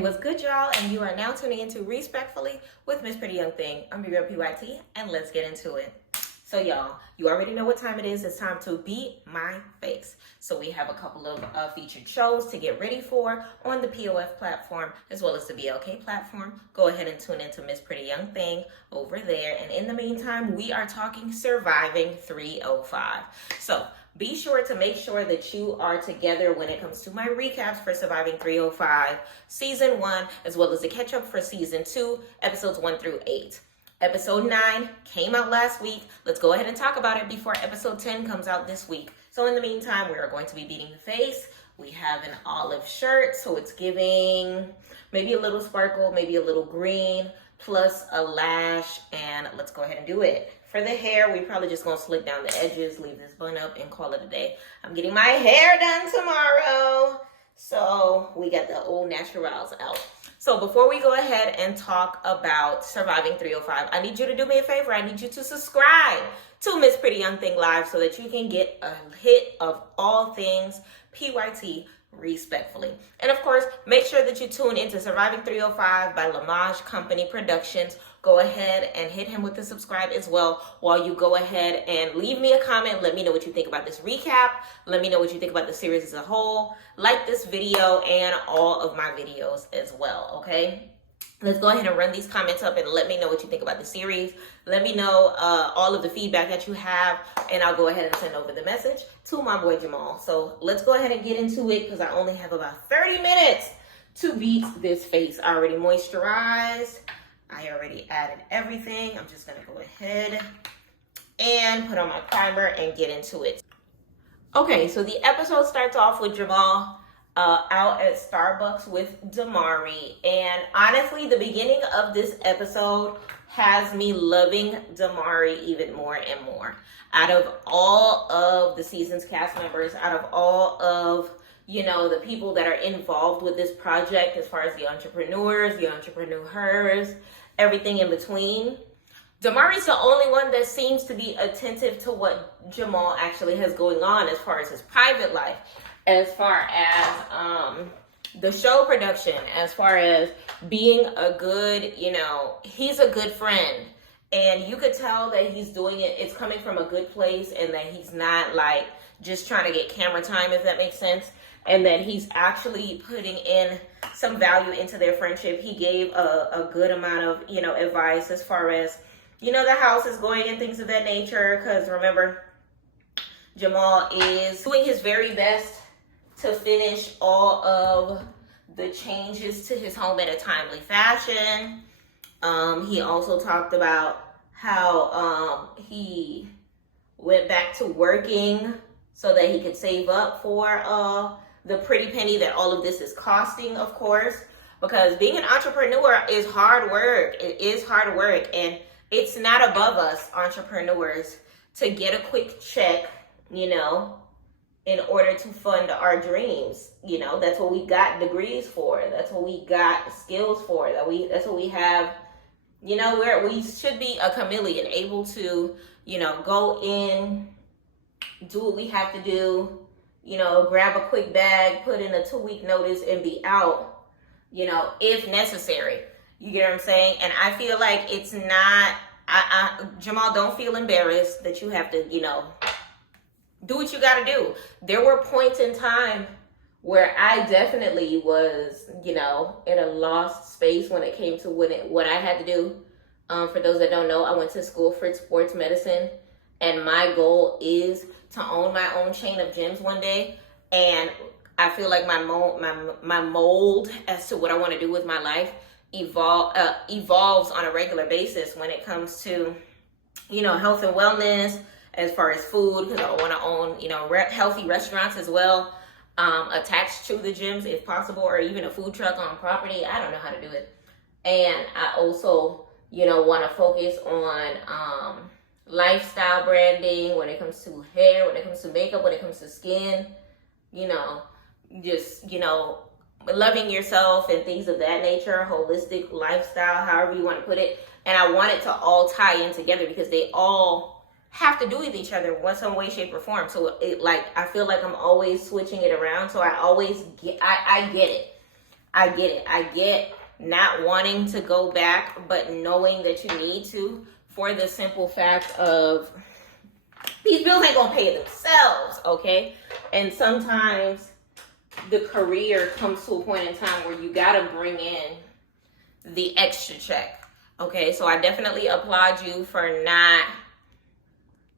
Hey, what's good, y'all? And you are now tuning into Respectfully with Miss Pretty Young Thing. I'm your girl PYT, and let's get into it. So, y'all, you already know what time it is. It's time to beat my face. So we have a couple of featured shows to get ready for on the POF platform as well as the BLK platform. Go ahead and tune into Miss Pretty Young Thing over there. And in the meantime, we are talking Surviving 305. So be sure to make sure that you are together when it comes to my recaps for Surviving 305 Season 1, as well as the catch-up for Season 2, Episodes 1 through 8. Episode 9 came out last week. Let's go ahead and talk about it before Episode 10 comes out this week. So in the meantime, we are going to be beating the face. We have an olive shirt, so it's giving maybe a little sparkle, maybe a little green, plus a lash, and let's go ahead and do it. For the hair, we probably just gonna slick down the edges, leave this bun up, and call it a day. I'm getting my hair done tomorrow, so we got the old naturals out. So before we go ahead and talk about Surviving 305, I need you to do me a favor. I need you to subscribe to Miss Pretty Young Thing Live so that you can get a hit of all things PYT respectfully. And of course, make sure that you tune into Surviving 305 by Lamage Company Productions. Go ahead and hit him with the subscribe as well while you go ahead and leave me a comment. Let me know what you think about this recap. Let me know what you think about the series as a whole. Like this video and all of my videos as well, okay? Let's go ahead and run these comments up and let me know what you think about the series. Let me know all of the feedback that you have, and I'll go ahead and send over the message to my boy Jamal. So let's go ahead and get into it because I only have about 30 minutes to beat this face. I already moisturized. I already added everything. I'm just gonna go ahead and put on my primer and get into it. Okay, so the episode starts off with Jamal out at Starbucks with Damari, and honestly, the beginning of this episode has me loving Damari even more and more. Out of all of the season's cast members, out of all of the people that are involved with this project, as far as the entrepreneurs, the entrepreneurs, everything in between, Damari's the only one that seems to be attentive to what Jamal actually has going on as far as his private life, as far as the show production, as far as being a good, he's a good friend. And you could tell that he's doing it, it's coming from a good place, and that he's not like just trying to get camera time, if that makes sense. And that he's actually putting in some value into their friendship. He gave a good amount of, advice as far as, the house is going and things of that nature. Because remember, Jamal is doing his very best to finish all of the changes to his home in a timely fashion. He also talked about how he went back to working so that he could save up for the pretty penny that all of this is costing, of course, because being an entrepreneur is hard work. It is hard work, and it's not above us entrepreneurs to get a quick check, in order to fund our dreams. That's what we got degrees for. That's what we got skills for. That's what we have. We should be a chameleon, able to, go in, do what we have to do, grab a quick bag, put in a 2-week notice, and be out, if necessary. You get what I'm saying? And I feel like it's not, Jamal, don't feel embarrassed that you have to, do what you got to do. There were points in time where I definitely was, in a lost space when it came to what I had to do. For those that don't know, I went to school for sports medicine, and my goal is to own my own chain of gyms one day. And I feel like my mold as to what I want to do with my life evolves on a regular basis when it comes to, health and wellness, as far as food, because I want to own, healthy restaurants as well, attached to the gyms if possible, or even a food truck on property. I don't know how to do it. And I also, want to focus on lifestyle branding when it comes to hair, when it comes to makeup, when it comes to skin, just, loving yourself and things of that nature, holistic lifestyle, however you want to put it. And I want it to all tie in together because they all have to do with each other in some way, shape, or form. So I feel like I'm always switching it around. So I always I get it. I get it. I get not wanting to go back, but knowing that you need to, for the simple fact of these bills ain't gonna pay themselves, okay? And sometimes the career comes to a point in time where you gotta bring in the extra check, okay? So I definitely applaud you for not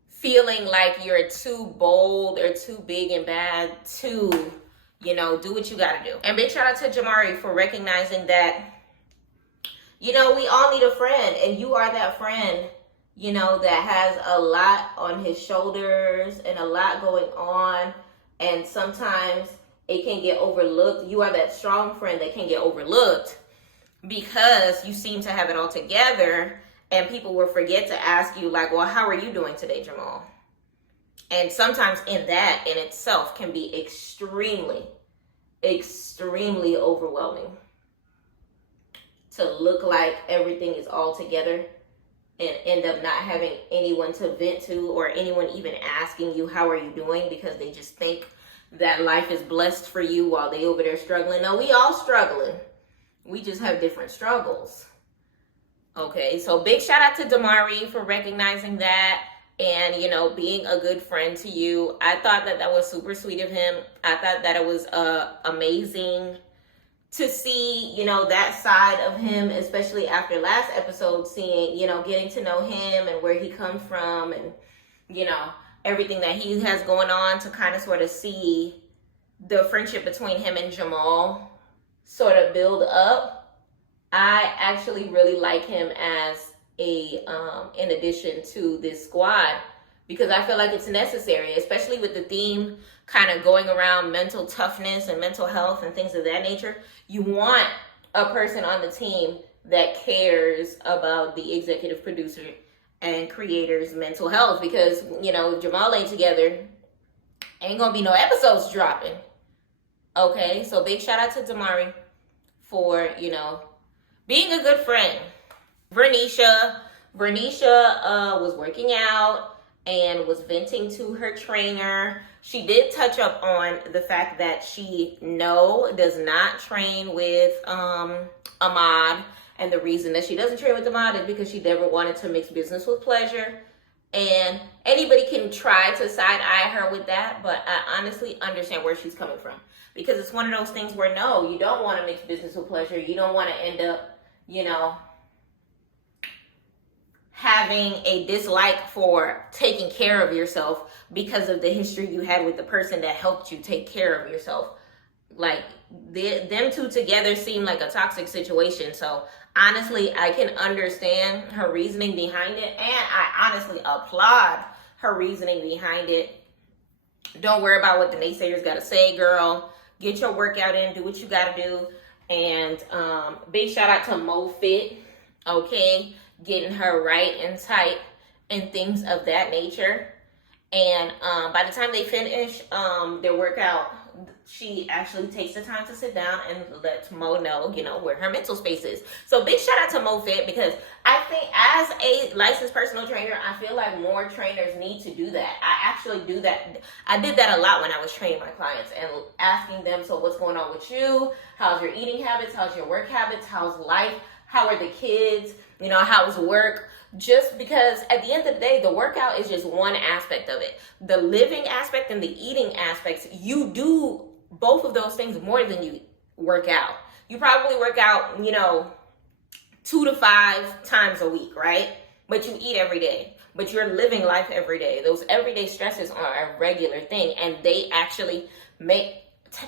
feeling like you're too bold or too big and bad to, you know, do what you gotta do. And big shout out to Jamari for recognizing that, you know, we all need a friend, and you are that friend, you know, that has a lot on his shoulders and a lot going on, and sometimes it can get overlooked. You are that strong friend that can get overlooked because you seem to have it all together, and people will forget to ask you, like, well, how are you doing today, Jamal? And sometimes in that in itself can be extremely, extremely overwhelming. To look like everything is all together and end up not having anyone to vent to, or anyone even asking you, how are you doing? Because they just think that life is blessed for you while they over there struggling. No, we all struggling. We just have different struggles. Okay, so big shout out to Damari for recognizing that and, you know, being a good friend to you. I thought that was super sweet of him. I thought that it was amazing to see, you know, that side of him, especially after last episode, seeing, you know, getting to know him and where he comes from and, you know, everything that he has going on, to kind of sort of see the friendship between him and Jamal sort of build up. I actually really like him as a, in addition to this squad, because I feel like it's necessary, especially with the theme kind of going around mental toughness and mental health and things of that nature. You want a person on the team that cares about the executive producer and creator's mental health, because, you know, if Jamal ain't together, ain't gonna be no episodes dropping. Okay, so big shout out to Damari for, you know, being a good friend. Vernisha was working out and was venting to her trainer. She did touch up on the fact that she does not train with Ahmad. And the reason that she doesn't train with Ahmad is because she never wanted to mix business with pleasure. And anybody can try to side-eye her with that, but I honestly understand where she's coming from. Because it's one of those things where, no, you don't want to mix business with pleasure. You don't want to end up, you know, having a dislike for taking care of yourself because of the history you had with the person that helped you take care of yourself. Like, them two together seem like a toxic situation. So honestly, I can understand her reasoning behind it, and I honestly applaud her reasoning behind it. Don't worry about what the naysayers got to say, girl. Get your workout in, do what you got to do. And big shout out to Mo Fit, okay, getting her right and tight and things of that nature. And by the time they finish their workout, she actually takes the time to sit down and let Mo know, you know, where her mental space is. So big shout out to Mo Fit, because I think as a licensed personal trainer, I feel like more trainers need to do that. I actually do that. I did that a lot when I was training my clients and asking them, so what's going on with you? How's your eating habits? How's your work habits? How's life? How are the kids? You know, how's work? Just because at the end of the day, the workout is just one aspect of it. The living aspect and the eating aspects, you do both of those things more than you work out. You probably work out, you know, 2 to 5 times a week, right? But you eat every day. But you're living life every day. Those everyday stresses are a regular thing, and they actually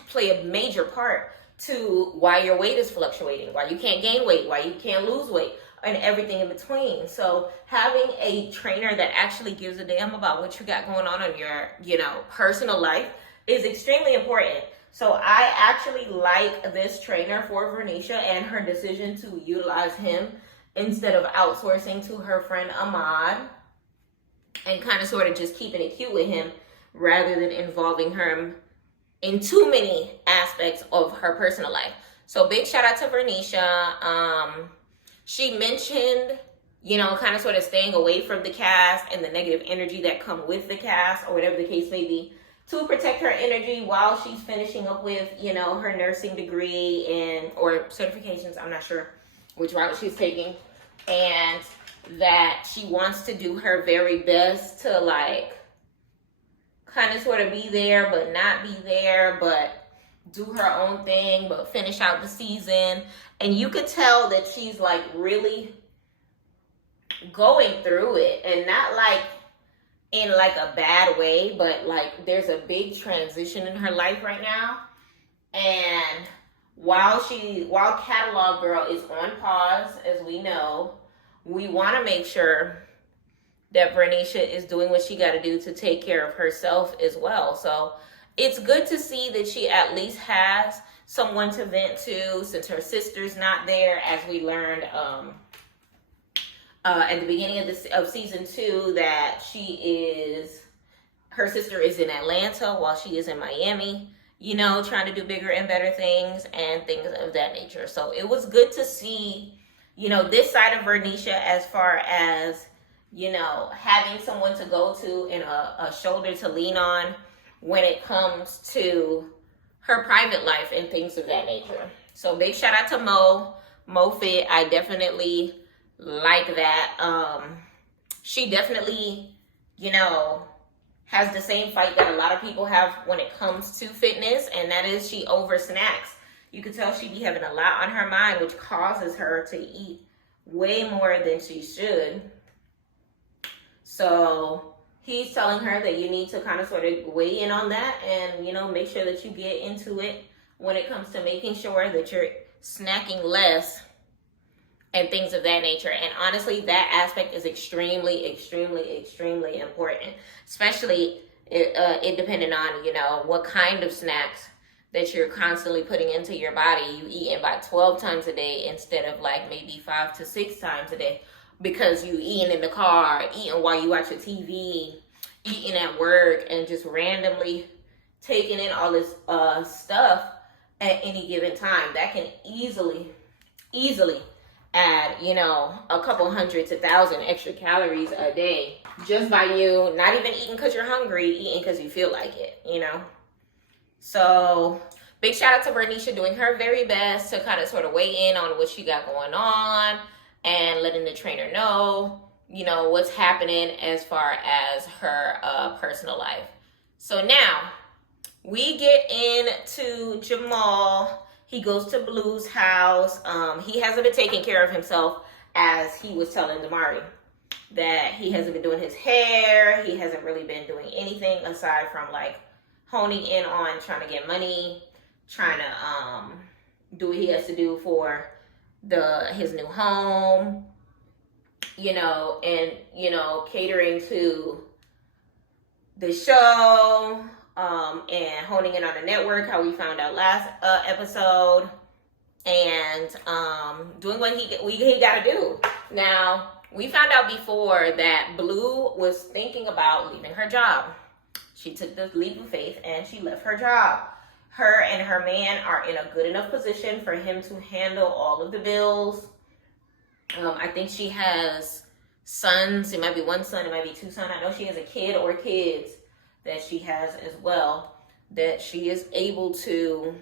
play a major part to why your weight is fluctuating, why you can't gain weight, why you can't lose weight, and everything in between. So having a trainer that actually gives a damn about what you got going on in your, you know, personal life is extremely important. So I actually like this trainer for Vernisha and her decision to utilize him instead of outsourcing to her friend Ahmad, and kind of sort of just keeping it cute with him rather than involving her in too many aspects of her personal life. So big shout out to Vernisha. She mentioned, you know, kind of sort of staying away from the cast and the negative energy that come with the cast, or whatever the case may be. to protect her energy while she's finishing up with, her nursing degree or certifications. I'm not sure which route she's taking. And that she wants to do her very best to like kind of sort of be there, but not be there, but do her own thing, but finish out the season. And you could tell that she's like really going through it, and not like in like a bad way, but like there's a big transition in her life right now. And while Catalog Girl is on pause, as we know, we want to make sure that Vernisha is doing what she got to do to take care of herself as well. So it's good to see that she at least has someone to vent to, since her sister's not there, as we learned at the beginning of season 2, that her sister is in Atlanta while she is in Miami, trying to do bigger and better things and things of that nature. So it was good to see, this side of Vernisha, as far as, having someone to go to and a shoulder to lean on when it comes to her private life and things of that nature. So big shout out to Mo Fit. I definitely like that. She definitely, has the same fight that a lot of people have when it comes to fitness, and that is she over snacks. You could tell she be having a lot on her mind, which causes her to eat way more than she should. So he's telling her that you need to kind of sort of weigh in on that and, make sure that you get into it when it comes to making sure that you're snacking less and things of that nature. And honestly, that aspect is extremely, extremely, extremely important, especially it depending on, what kind of snacks that you're constantly putting into your body. You eating about 12 times a day instead of like maybe 5 to 6 times a day, because you eating in the car, eating while you watch your TV, eating at work, and just randomly taking in all this stuff at any given time. That can easily add, a couple hundred to 1,000 extra calories a day just by you not even eating because you're hungry, eating because you feel like it, So big shout out to Vernisha doing her very best to kind of sort of weigh in on what she got going on and letting the trainer know, what's happening as far as her personal life. So now we get into Jamal. He goes to Blue's house. He hasn't been taking care of himself, as he was telling Damari, that he hasn't been doing his hair. He hasn't really been doing anything aside from like honing in on trying to get money, trying to do what he has to do for his new home, and catering to the show, and honing in on the network, how we found out last episode, and doing what he got to do. Now, we found out before that Blue was thinking about leaving her job. She took the leap of faith and she left her job. Her and her man are in a good enough position for him to handle all of the bills. I think she has sons. It might be one son, it might be 2 sons. I know she has a kid or kids that she has as well, that she is able to,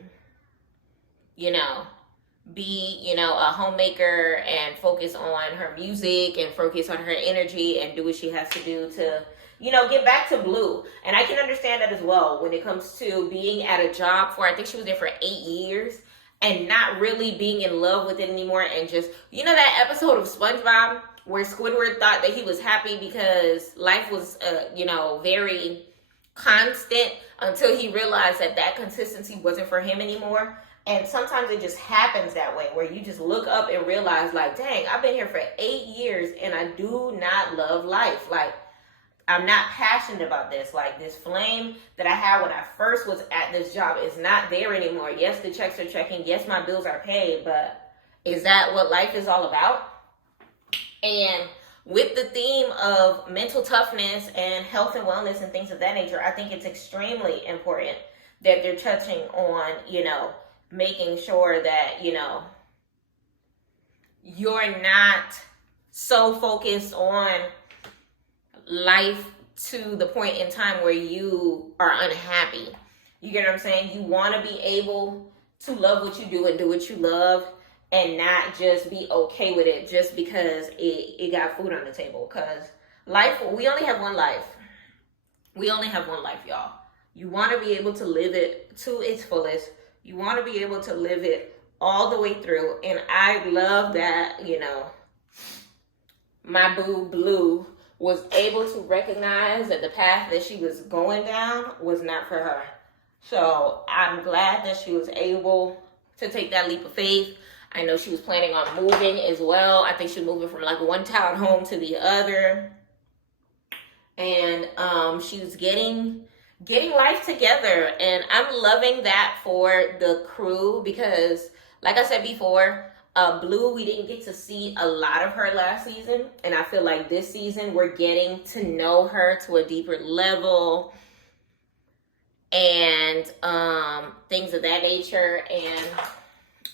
be, a homemaker and focus on her music and focus on her energy and do what she has to do to, get back to Blue. And I can understand that as well when it comes to being at a job for, I think she was there for 8 years, and not really being in love with it anymore. And just, that episode of SpongeBob where Squidward thought that he was happy because life was, very constant, until he realized that consistency wasn't for him anymore. And sometimes it just happens that way, where you just look up and realize, like, dang, I've been here for 8 years and I do not love life. Like, I'm not passionate about this. Like, this flame that I had when I first was at this job is not there anymore. Yes, the checks are checking. Yes, my bills are paid. But is that what life is all about? And with the theme of mental toughness and health and wellness and things of that nature, I think it's extremely important that they're touching on, making sure that, you're not so focused on life to the point in time where you are unhappy. You get what I'm saying? You want to be able to love what you do and do what you love, and not just be okay with it just because it got food on the table. Because life, we only have one life. We only have one life, y'all. You want to be able to live it to its fullest. You want to be able to live it all the way through. And I love that, you know, my boo Blue was able to recognize that the path that she was going down was not for her. So I'm glad that she was able to take that leap of faith. I know she was planning on moving as well. I think she was moving from like one townhome to the other. And she was getting life together. And I'm loving that for the crew because, like I said before, Blue, we didn't get to see a lot of her last season. And I feel like this season we're getting to know her to a deeper level and things of that nature. And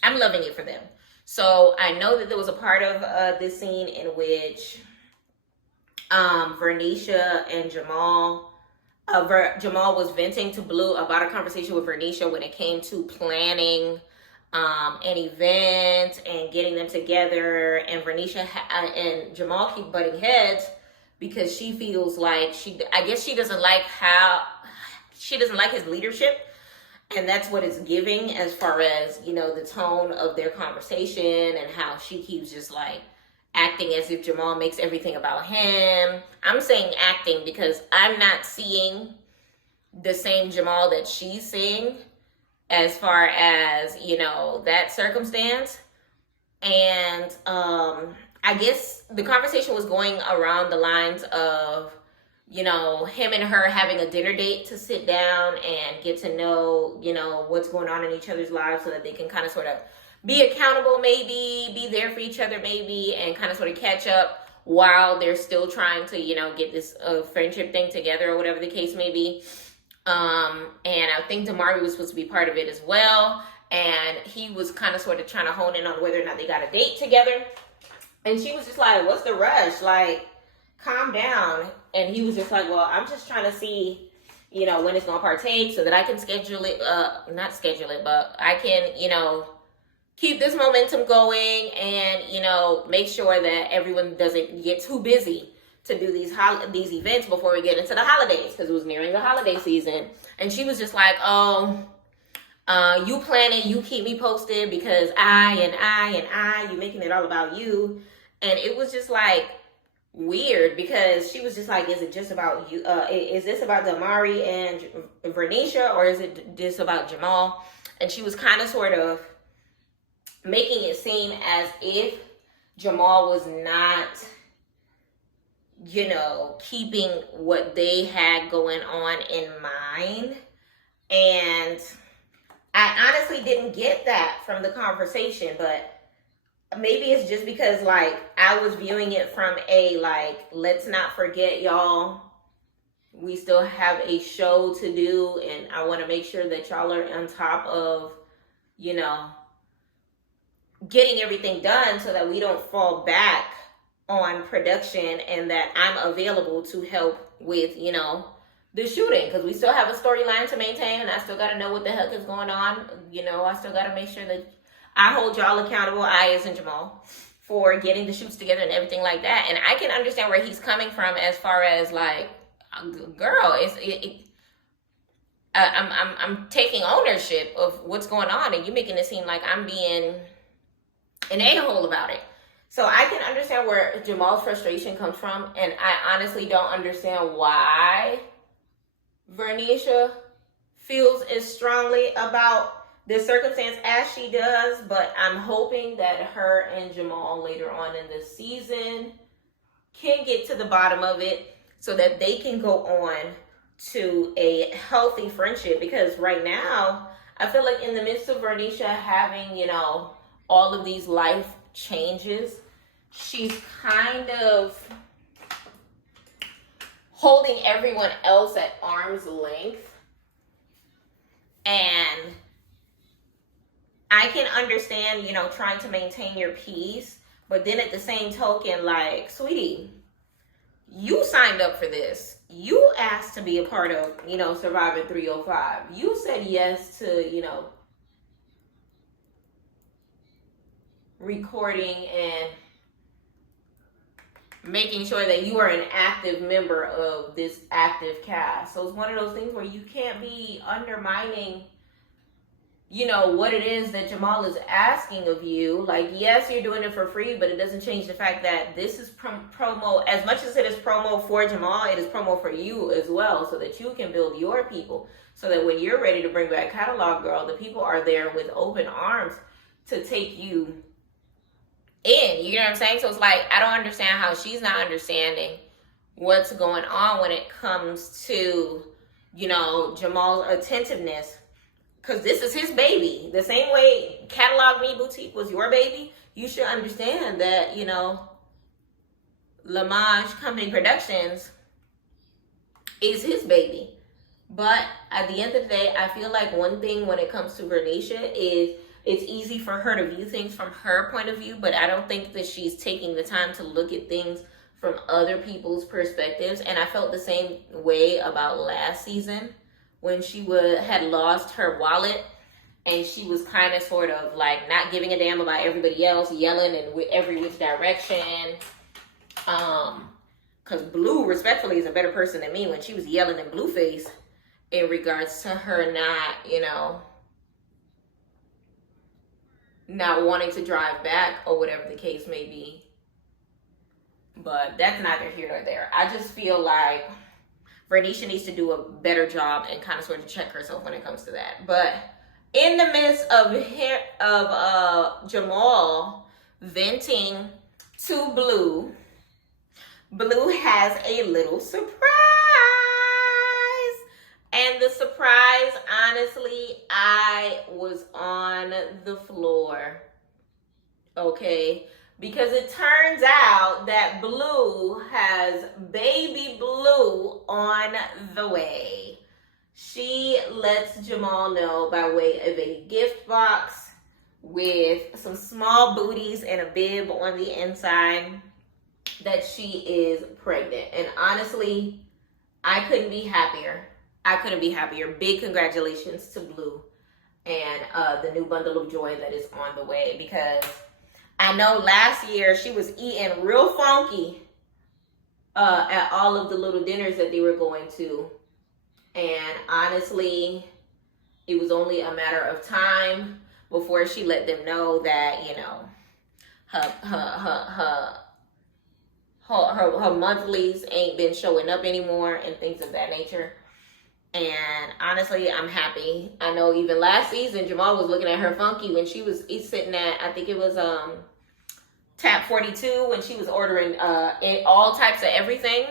I'm loving it for them. So I know that there was a part of this scene in which Vernisha and Jamal, Jamal was venting to Blue about a conversation with Vernisha when it came to planning an event and getting them together. And Vernisha and Jamal keep butting heads because she feels like I guess she doesn't like his leadership. And that's what it's giving as far as, you know, the tone of their conversation and how she keeps just like acting as if Jamal makes everything about him. I'm saying acting because I'm not seeing the same Jamal that she's seeing as far as, you know, that circumstance. And I guess the conversation was going around the lines of, you know, him and her having a dinner date to sit down and get to know, you know, what's going on in each other's lives so that they can kind of sort of be accountable, maybe, be there for each other, maybe, and kind of sort of catch up while they're still trying to, you know, get this friendship thing together or whatever the case may be. And I think Damari was supposed to be part of it as well. And he was kind of sort of trying to hone in on whether or not they got a date together. And she was just like, what's the rush? Like, calm down. And he was just like, well, I'm just trying to see, you know, when it's going to partake so that I can schedule it, not schedule it, but I can, you know, keep this momentum going and, you know, make sure that everyone doesn't get too busy to do these events before we get into the holidays, because it was nearing the holiday season. And she was just like, oh, you plan it, you keep me posted because you making it all about you. And it was just like weird because she was just like, is it just about you? Is this about Damari and Vernisha, or is it just about Jamal? And she was kind of sort of making it seem as if Jamal was not, you know, keeping what they had going on in mind. And I honestly didn't get that from the conversation, but maybe it's just because, like, I was viewing it from a, like, let's not forget, y'all, we still have a show to do, and I want to make sure that y'all are on top of, you know, getting everything done so that we don't fall back on production, and that I'm available to help with, you know, the shooting, because we still have a storyline to maintain, and I still got to know what the heck is going on. You know, I still got to make sure that I hold y'all accountable, Ayaz and Jamal, for getting the shoots together and everything like that. And I can understand where he's coming from as far as, like, girl, I'm taking ownership of what's going on, and you making it seem like I'm being an a-hole about it. So I can understand where Jamal's frustration comes from, and I honestly don't understand why Vernisha feels as strongly about this circumstance as she does, but I'm hoping that her and Jamal later on in the season can get to the bottom of it so that they can go on to a healthy friendship. Because right now, I feel like in the midst of Vernisha having, you know, all of these life changes, she's kind of holding everyone else at arm's length. And I can understand, you know, trying to maintain your peace, but then at the same token, like, sweetie, you signed up for this. You asked to be a part of, Surviving 305. You said yes to, recording and making sure that you are an active member of this active cast. So it's one of those things where you can't be undermining, what it is that Jamal is asking of you. Like, yes, you're doing it for free, but it doesn't change the fact that this is promo. As much as it is promo for Jamal, it is promo for you as well, so that you can build your people. So that when you're ready to bring back Catalog Girl, the people are there with open arms to take you in. You know what I'm saying? So it's like, I don't understand how she's not understanding what's going on when it comes to, Jamal's attentiveness. Because this is his baby. The same way Catalog Me Boutique was your baby, you should understand that, Lamage Company Productions is his baby. But at the end of the day, I feel like one thing when it comes to Vernisha is it's easy for her to view things from her point of view, but I don't think that she's taking the time to look at things from other people's perspectives. And I felt the same way about last season, when she had lost her wallet and she was kind of sort of like not giving a damn about everybody else, yelling in every which direction. Because Blue, respectfully, is a better person than me when she was yelling in Blueface in regards to her not wanting to drive back or whatever the case may be. But that's neither here nor there. I just feel like Vernisha needs to do a better job and kind of sort of check herself when it comes to that. But in the midst of Jamal venting to Blue, Blue has a little surprise. And the surprise, honestly, I was on the floor. Okay? Because it turns out that Blue has baby Blue on the way. She lets Jamal know by way of a gift box with some small booties and a bib on the inside that she is pregnant. And honestly, I couldn't be happier. Big congratulations to Blue and the new bundle of joy that is on the way, because I know last year she was eating real funky at all of the little dinners that they were going to. And honestly, it was only a matter of time before she let them know that, her monthlies ain't been showing up anymore and things of that nature. And honestly, I'm happy. I know even last season, Jamal was looking at her funky when she was sitting at, I think it was Tap 42, when she was ordering all types of everything.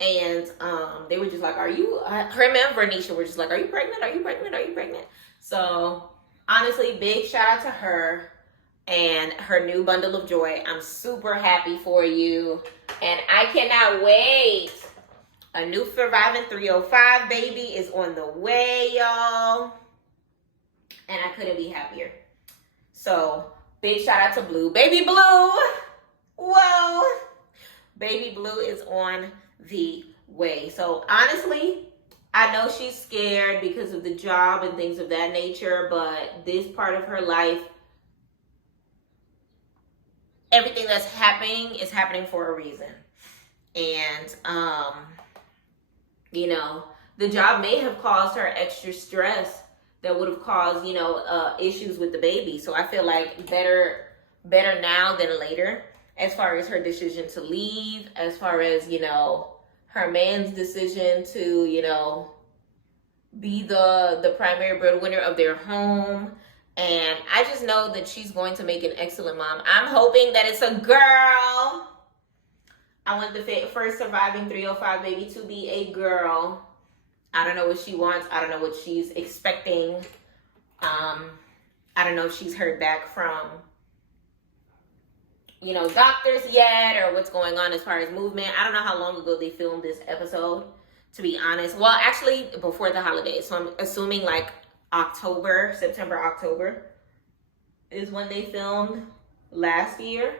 And they were just like, her and Vernisha were just like, are you pregnant? Are you pregnant? Are you pregnant? So honestly, big shout out to her and her new bundle of joy. I'm super happy for you. And I cannot wait. A new Surviving 305 baby is on the way, y'all. And I couldn't be happier. So, big shout out to Blue. Baby Blue! Whoa! Baby Blue is on the way. So, honestly, I know she's scared because of the job and things of that nature, but this part of her life, everything that's happening is happening for a reason. And, the job may have caused her extra stress that would have caused, issues with the baby. So I feel like better now than later, as far as her decision to leave, as far as, her man's decision to, be the primary breadwinner of their home. And I just know that she's going to make an excellent mom. I'm hoping that it's a girl. I want the first Surviving 305 baby to be a girl. I don't know what she wants. I don't know what she's expecting. I don't know if she's heard back from, doctors yet, or what's going on as far as movement. I don't know how long ago they filmed this episode, to be honest. Well, actually, before the holidays. So I'm assuming like September, October is when they filmed last year.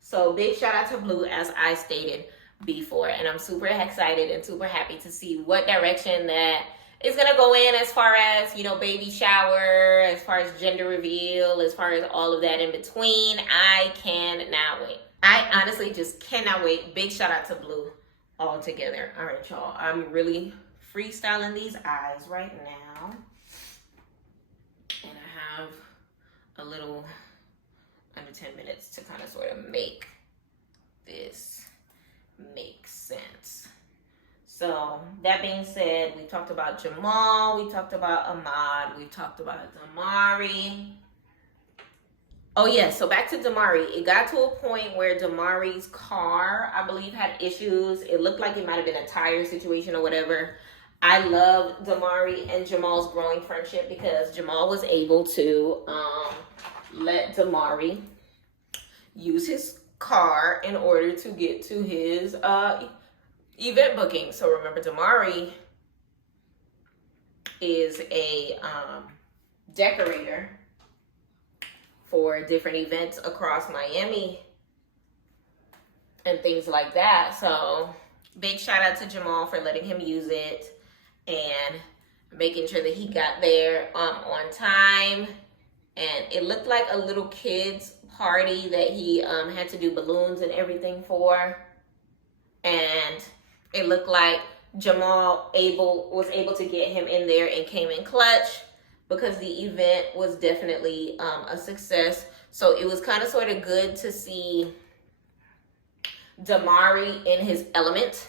So big shout out to Blue, as I stated before, and I'm super excited and super happy to see what direction that is gonna go in, as far as, you know, baby shower, as far as gender reveal, as far as all of that in between. I cannot wait. I honestly just cannot wait. Big shout out to Blue all together. All right, y'all. I'm really freestyling these eyes right now, and I have a little under 10 minutes to kind of sort of make this make sense. So that being said, we talked about Jamal, we talked about Ahmad, we talked about Damari. Oh yeah, so back to Damari. It got to a point where Damari's car, I believe, had issues. It looked like it might have been a tire situation or whatever. I love Damari and Jamal's growing friendship, because Jamal was able to let Damari use his car in order to get to his event booking. So remember, Damari is a decorator for different events across Miami and things like that. So big shout out to Jamal for letting him use it and making sure that he got there on time. And it looked like a little kid's party that he had to do balloons and everything for. And it looked like Jamal was able to get him in there and came in clutch, because the event was definitely a success. So it was kind of sort of good to see Damari in his element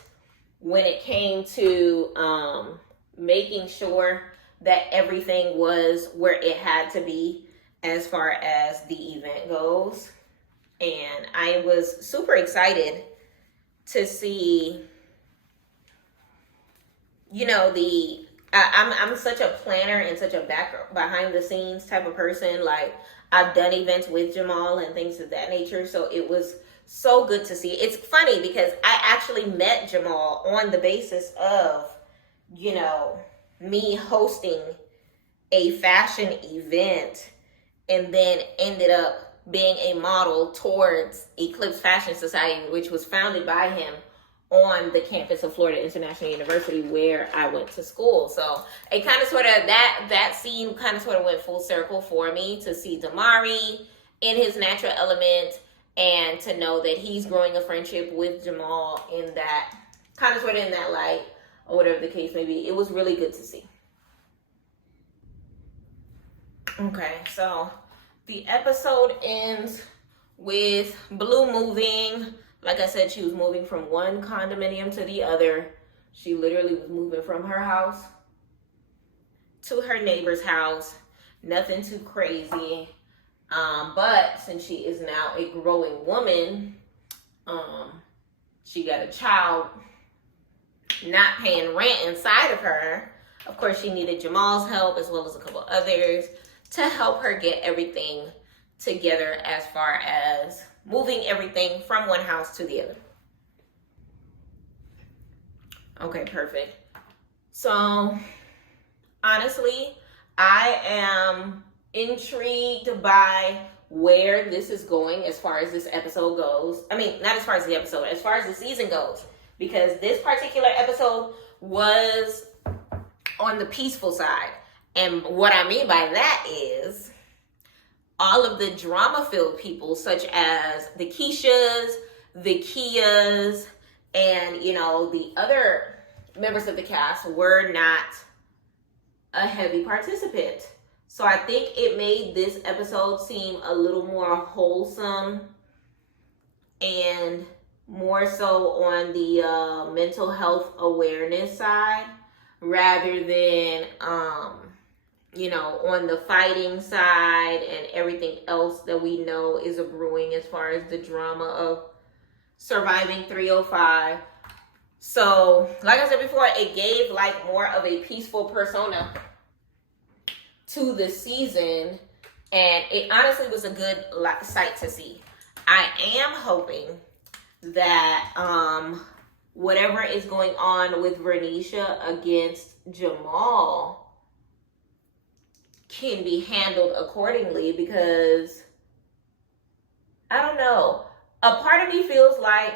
when it came to making sure that everything was where it had to be as far as the event goes. And I was super excited to see, you know, I'm such a planner and such a behind the scenes type of person. Like, I've done events with Jamal and things of that nature. So it was so good to see. It's funny because I actually met Jamal on the basis of, you know, me hosting a fashion event, and then ended up being a model towards Eclipse Fashion Society, which was founded by him on the campus of Florida International University, where I went to school. So it kind of sort of, that scene kind of sort of went full circle for me, to see Damari in his natural element and to know that he's growing a friendship with Jamal in that kind of sort of in that light, or whatever the case may be. It was really good to see. Okay, so the episode ends with Blue moving. Like I said, she was moving from one condominium to the other. She literally was moving from her house to her neighbor's house. Nothing too crazy. But since she is now a growing woman, she got a child not paying rent inside of her. Of course, she needed Jamal's help, as well as a couple others, to help her get everything together as far as moving everything from one house to the other. Okay, perfect. So, honestly, I am intrigued by where this is going as far as this episode goes. I mean, not as far as the episode, as far as the season goes. Because this particular episode was on the peaceful side. And what I mean by that is all of the drama-filled people, such as the Keishas, the Kias, and, you know, the other members of the cast were not a heavy participant. So I think it made this episode seem a little more wholesome and more so on the mental health awareness side, rather than you know, on the fighting side and everything else that we know is a brewing as far as the drama of surviving 305. So, like I said before, it gave like more of a peaceful persona to the season, and it honestly was a good sight to see. I am hoping that whatever is going on with Vernisha against Jamal can be handled accordingly, because I don't know. a part of me feels like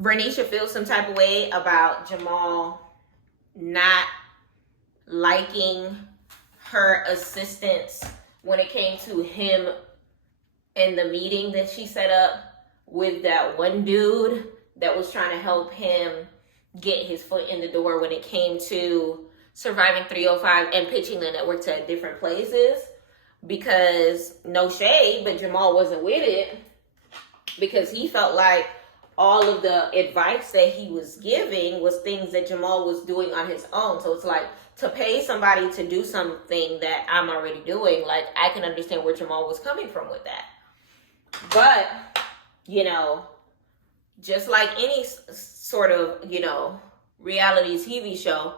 Vernisha feels some type of way about Jamal not liking her assistance when it came to him in the meeting that she set up with that one dude that was trying to help him get his foot in the door when it came to surviving 305 and pitching the network to different places. Because no shade, but Jamal wasn't with it because he felt like all of the advice that he was giving was things that Jamal was doing on his own. So it's like, to pay somebody to do something that I'm already doing, like, I can understand where Jamal was coming from with that. But, you know, just like any sort of, you know, reality TV show,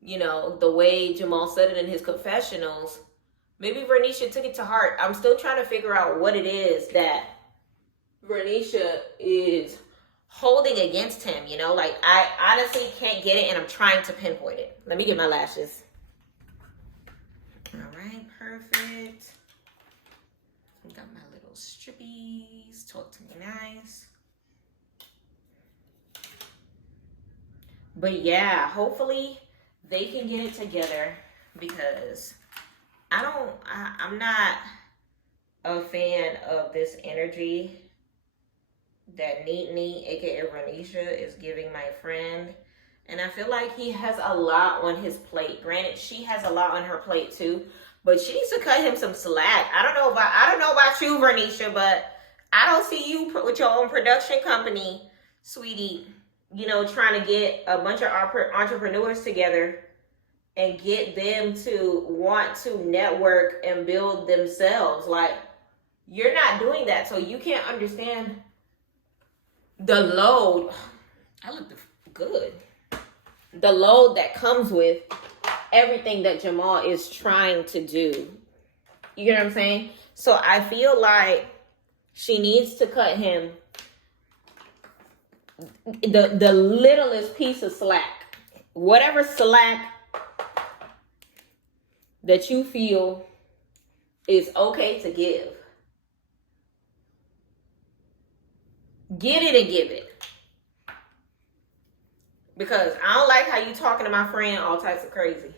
you know, the way Jamal said it in his confessionals, maybe Vernisha took it to heart. I'm still trying to figure out what it is that Vernisha is holding against him, you know? Like, I honestly can't get it, and I'm trying to pinpoint it. Let me get my lashes. All right, perfect. Got my little strippies. Talk to me nice. But yeah, hopefully they can get it together, because I'm not a fan of this energy that Neatney, aka Vernisha, is giving my friend. And I feel like he has a lot on his plate. Granted, she has a lot on her plate too, but she needs to cut him some slack. I don't know about you, Vernisha, but I don't see you with your own production company, sweetie, you know, trying to get a bunch of entrepreneurs together and get them to want to network and build themselves. Like, you're not doing that, so you can't understand the load. I look good. The load that comes with everything that Jamal is trying to do. You know what I'm saying? So I feel like she needs to cut him the littlest piece of slack. Whatever slack that you feel is okay to give. Get it and give it. Because I don't like how you talking to my friend all types of crazy.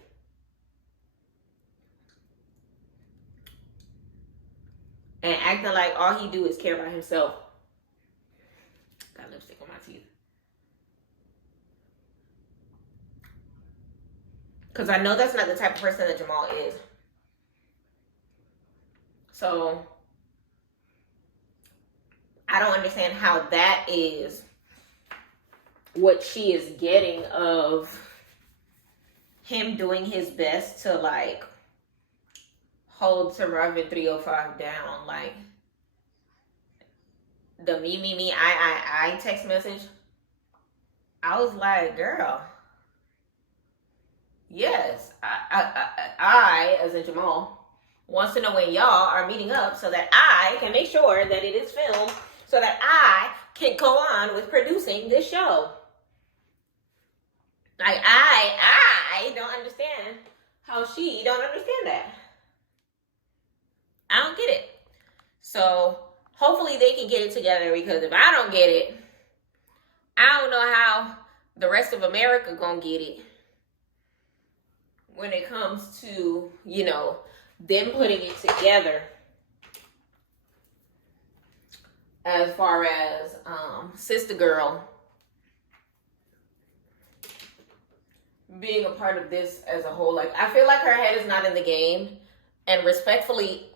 And acting like all he do is care about himself. Got lipstick on my teeth. Because I know that's not the type of person that Jamal is. So I don't understand how that is what she is getting of him doing his best to, like, hold Survivor 305 down. Like, the me, I text message, I was like, girl, yes, I, as in Jamal, wants to know when y'all are meeting up so that I can make sure that it is filmed, so that I can go on with producing this show. Like, I don't understand how she don't understand that. I don't get it. So hopefully they can get it together, because if I don't get it, I don't know how the rest of America gonna get it when it comes to, you know, them putting it together. As far as Sister Girl being a part of this as a whole. Like, I feel like her head is not in the game. And respectfully,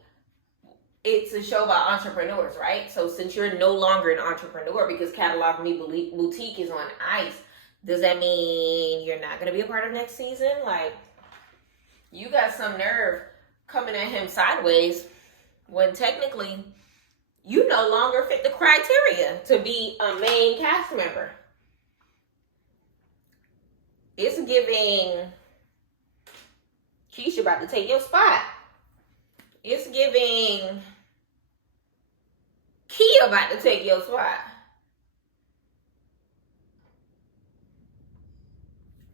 it's a show about entrepreneurs, right? So since you're no longer an entrepreneur because Catalog Me Boutique is on ice, does that mean you're not going to be a part of next season? Like, you got some nerve coming at him sideways when technically you no longer fit the criteria to be a main cast member. It's giving Keisha about to take your spot. It's giving Kia about to take your spot.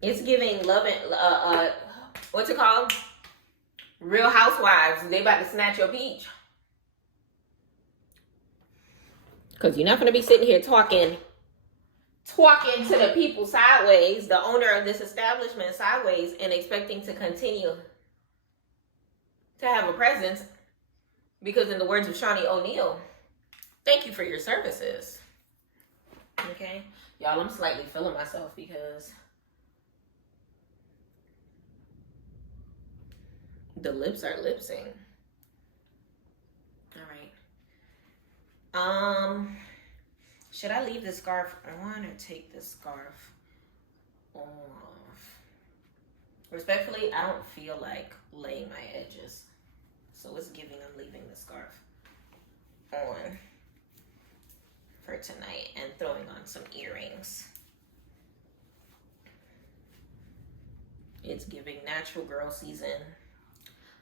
It's giving Love and what's it called? Real Housewives. They about to snatch your peach. Because you're not going to be sitting here talking to the people sideways, the owner of this establishment sideways, and expecting to continue to have a presence. Because in the words of Shawnee O'Neal, thank you for your services. Okay? Y'all, I'm slightly feeling myself because the lips are lip sync. All right. Should I leave the scarf on or take the scarf off? Respectfully, I don't feel like laying my edges. So it's giving I'm leaving the scarf on for tonight and throwing on some earrings. It's giving natural girl season.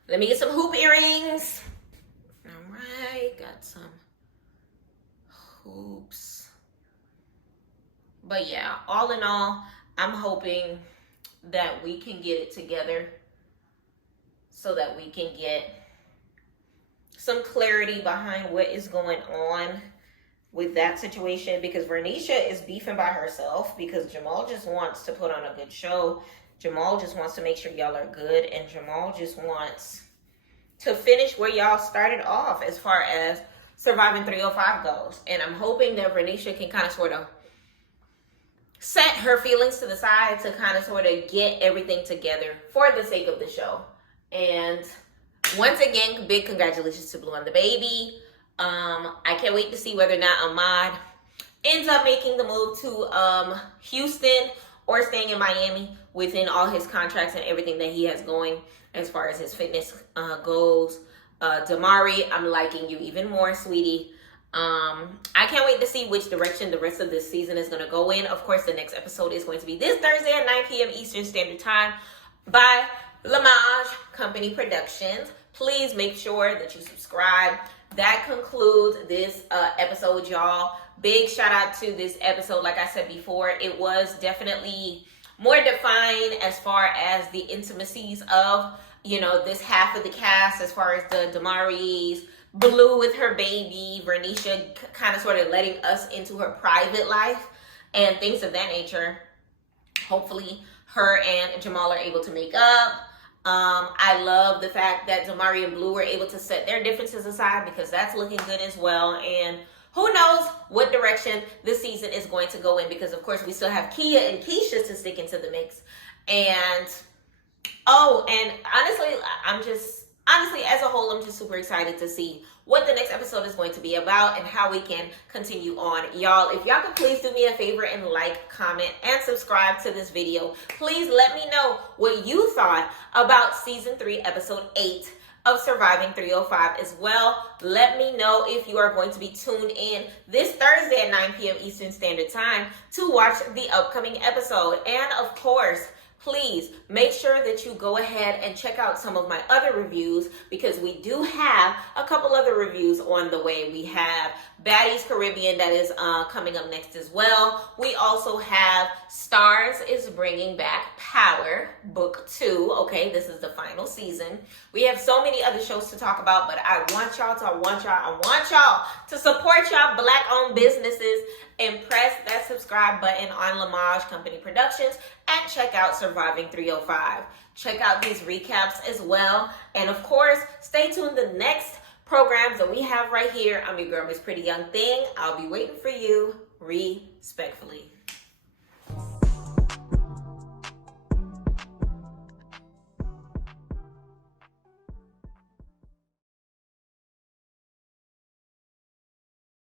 Let me get some hoop earrings. All right, got some hoops. But yeah, all in all, I'm hoping that we can get it together so that we can get some clarity behind what is going on with that situation, because Vernisha is beefing by herself because Jamal just wants to put on a good show. Jamal just wants to make sure y'all are good, and Jamal just wants to finish where y'all started off as far as Surviving 305 goes. And I'm hoping that Vernisha can kind of sort of set her feelings to the side to kind of sort of get everything together for the sake of the show. And once again, big congratulations to Blue on the baby. I can't wait to see whether or not Ahmad ends up making the move to Houston or staying in Miami within all his contracts and everything that he has going as far as his fitness goes. Damari, I'm liking you even more, sweetie. I can't wait to see which direction the rest of this season is going to go in. Of course, the next episode is going to be this Thursday at 9 p.m. Eastern Standard Time by Lamage Company Productions. Please make sure that you subscribe. That concludes this episode, y'all. Big shout out to this episode. Like I said before, it was definitely more defined as far as the intimacies of, you know, this half of the cast, as far as the Damaris, Blue with her baby, Vernisha kind of sort of letting us into her private life and things of that nature. Hopefully her and Jamal are able to make up. I love the fact that Damari and Blue were able to set their differences aside, because that's looking good as well. And who knows what direction this season is going to go in, because of course we still have Kia and Keisha to stick into the mix. And and honestly, as a whole, I'm just super excited to see what the next episode is going to be about and how we can continue on. Y'all, if y'all could please do me a favor and like, comment, and subscribe to this video. Please let me know what you thought about season 3, episode 8 of Surviving 305 as well. Let me know if you are going to be tuned in this Thursday at 9 p.m. Eastern Standard Time to watch the upcoming episode. And of course, please make sure that you go ahead and check out some of my other reviews, because we do have a couple other reviews on the way. We have Baddies Caribbean that is coming up next as well. We also have Stars is bringing back Power Book 2. Okay, this is the final season. We have so many other shows to talk about, but I want y'all to support y'all Black-owned businesses and press that subscribe button on Lamage Company Productions and check out Surviving 305. Check out these recaps as well. And of course, stay tuned the next programs that we have right here. I'm your girl, Miss Pretty Young Thing. I'll be waiting for you respectfully.